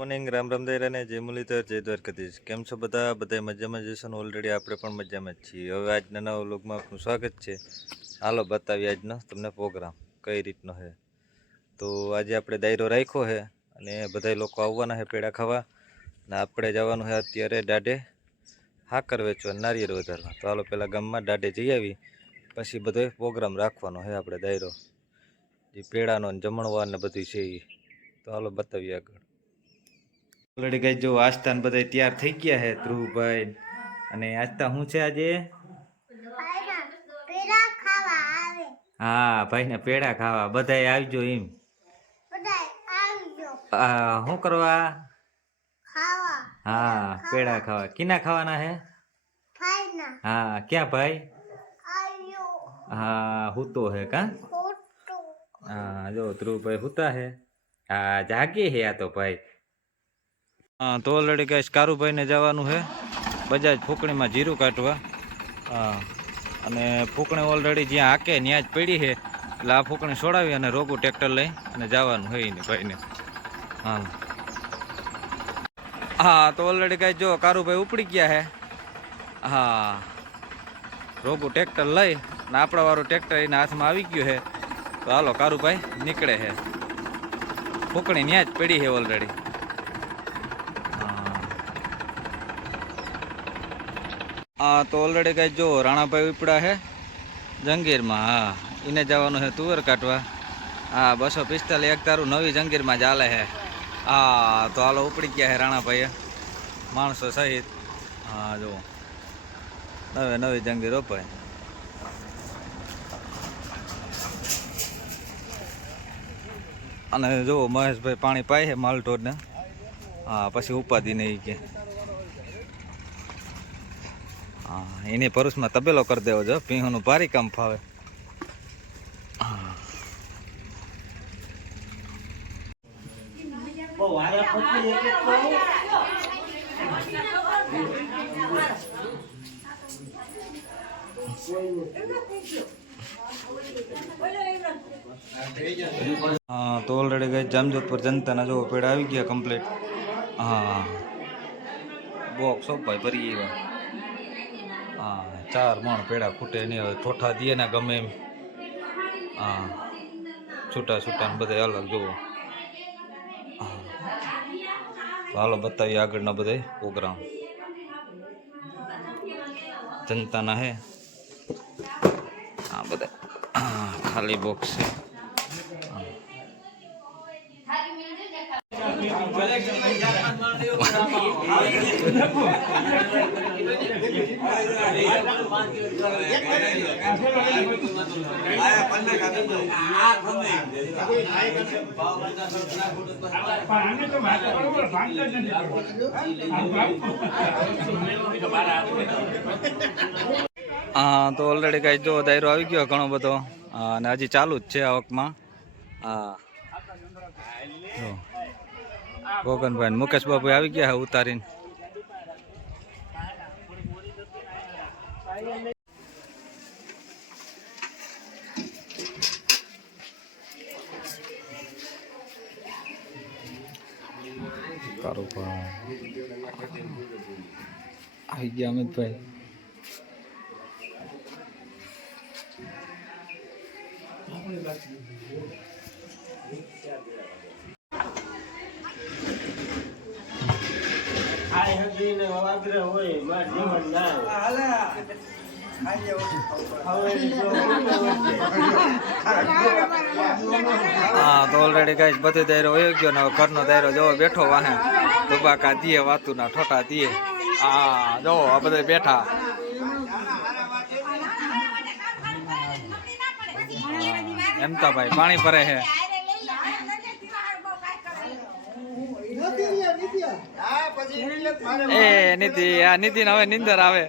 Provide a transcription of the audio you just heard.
Morning Ram Ram દૈરા ને જય મુરલીધર જય દ્વારકાધીશ. કેમ છો બધા? બધા મજામાં જશો ને? ઓલરેડી આપણે પણ મજામાં જ છીએ. હવે આજના નવા વ્લોગમાં આપનું સ્વાગત છે. હાલો બતાવીએ આજનો તમને પ્રોગ્રામ કઈ રીતનો છે. તો આજે આપણે દાયરો રાખ્યો છે અને બધા લોકો આવવાના છે પેડા ખાવા, ને આપણે જવાનું છે અત્યારે દાઢે હાકર વેચવા, નારિયેળ વધારવા. તો હાલો પહેલાં ગામમાં દાઢે જઈ આવી, પછી બધો પ્રોગ્રામ રાખવાનો છે આપણે દાયરો, જે પેડાનો જમણવાર ને બધું છે એ. તો હાલો બતાવીએ આગળ. ઓલરેડી કઈ જો આસ્થા ને બધા તૈયાર થઈ ગયા છે, ધ્રુવભાઈ અને આસ્થા. શું છે આજે? હા, ભાઈ ને પેડા ખાવા. બધા આવજો એમ. શું કરવા? હા, પેડા ખાવા. કિના ખાવાના હે? હા, ક્યાં ભાઈ? હા, હુતો હે કા? હા, જો ધ્રુવભાઈ હુતા હે. હા, જાગે હે આ તો ભાઈ. હા, તો ઓલરેડી કઈ કારુભાઈ ને જવાનું છે બજાજ ફૂકણીમાં જીરું કાઢવા. હા, અને ફૂકણી ઓલરેડી જ્યાં હાકે ત્યાં જ પડી છે, એટલે આ ફૂકણી છોડાવી અને રોગું ટ્રેક્ટર લઈ અને જવાનું હોય ને ભાઈને. હા હા, તો ઓલરેડી કઈ જો કારુભાઈ ઉપડી ગયા છે. હા, રોગું ટ્રેક્ટર લઈ ને આપણા વાળું ટ્રેક્ટર એના હાથમાં આવી ગયું છે. તો હાલો કારુભાઈ નીકળે છે. ફૂકણી ત્યાં જ પડી છે ઓલરેડી. હા, તો ઓલરેડી કઈ જો રાણાભાઈ ઉપડા છે જંગીરમાં. હા, એને જવાનું છે તુવેર કાઢવા. હા, 245 હેક્ટારું નવી જંગીરમાં ચાલે છે. હા, તો હાલો ઉપડી ગયા છે રાણાભાઈ માણસો સહિત. હા, જો નવી જંગીર રોપાય. અને જો મહેશભાઈ પાણી પાય છે માલઢોરને. હા, પછી ઉપાધિ નહીં કે. હા, એની પરુષમાં તબેલો કરી દેવો જો, પીહુનું ભારી કામ ફાવે. હા, તો ઓલરેડી ગઈ જામજોધપુર જનતાના જો પેડા આવી ગયા કમ્પ્લીટ. હા, બોક્સ ભાઈ ભરી એવા. હા, 4 મણ પેડા ખૂટે નહીં. હવે ઠોઠા દે ને ગમે એમ. હા, છૂટા છૂટા ને બધા અલગ જોવો. હા, હાલો બતાવીએ આગળના બધા પ્રોગ્રામ જનતાના હે. હા, બધા ખાલી બોક્સ છે. હા, તો ઓલરેડી કઈ જો દાયરો આવી ગયો ઘણો બધો, અને હજી ચાલુ જ છે આવકમાં. હા, ગોગનભાઈ મુકેશ બાબુ આવી ગયા છે ઉતારીને. આવી ગયા અમિતભાઈ. હા, તો ઓલરેડી કઈ બધો દાયરો વયો ગયો ને હવે ઘરનો દાયરો જોવો બેઠો વાહે. દુબાકા દીએ વાતુના ઠોઠા દીએ. હા, જો આ બધા બેઠા. એમ તો ભાઈ પાણી ભરે છે. એ નિધિ, આ નિધિ ને હવે નિંદર આવે.